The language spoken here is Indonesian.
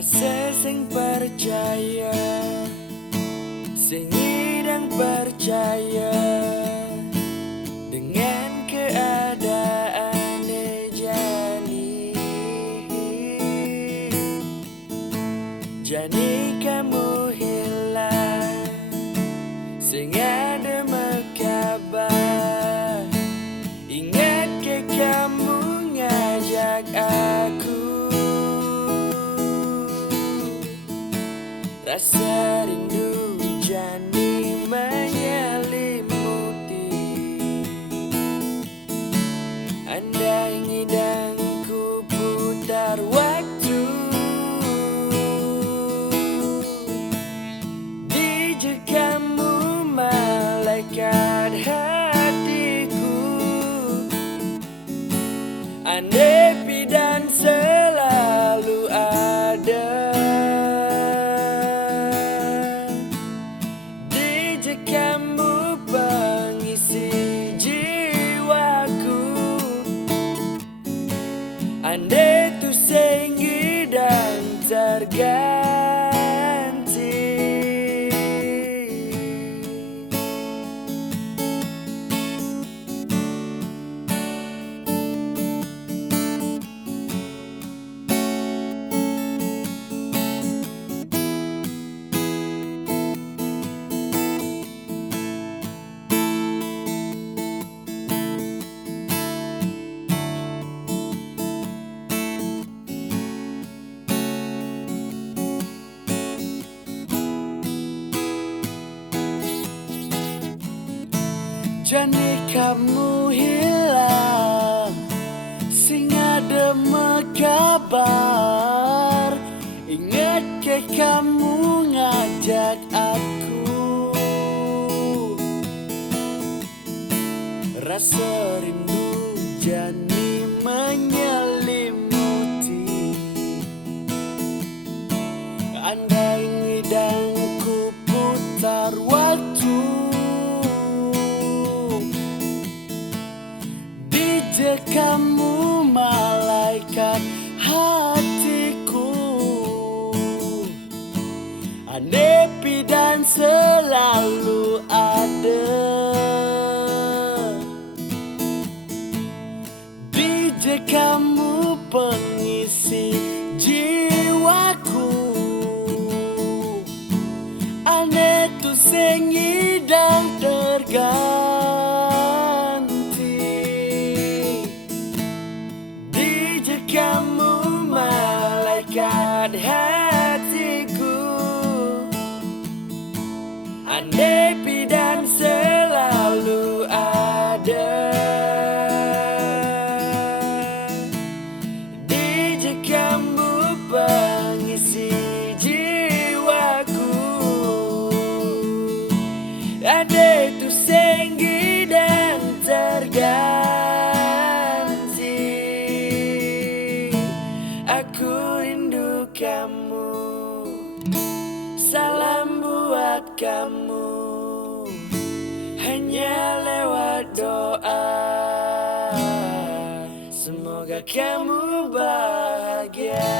Rasa sing percaya, sing idang percaya dengan keadaan jani. Jani kamu hilang, sing ada mekabar. Ingat ke kamu ngajak aku. Rasa rindu jani menyelimuti. Andai ngidangku putar waktu, dijak kamu malaikat hatiku. Andai dan selalu ada, kamu pengisi jiwaku. Andai tu singgi dan terganti. Jani kamu hilang, sing ada mekabar. Ingat ke kamu ngajak aku. Rasa rindu jani menyelimuti. Andai ngidangku putar waktu, kamu malaikat hatiku. Andai dan selalu ada, dijak kamu pengisi jiwaku. Andai tu sing idang terganti. Kamu malaikat hatiku. Andai dan selalu ada, dijak kamu pengisi jiwaku. Andai tu singgi dan terganti. Aku rindu kamu, salam buat kamu, hanya lewat doa. Semoga kamu bahagia.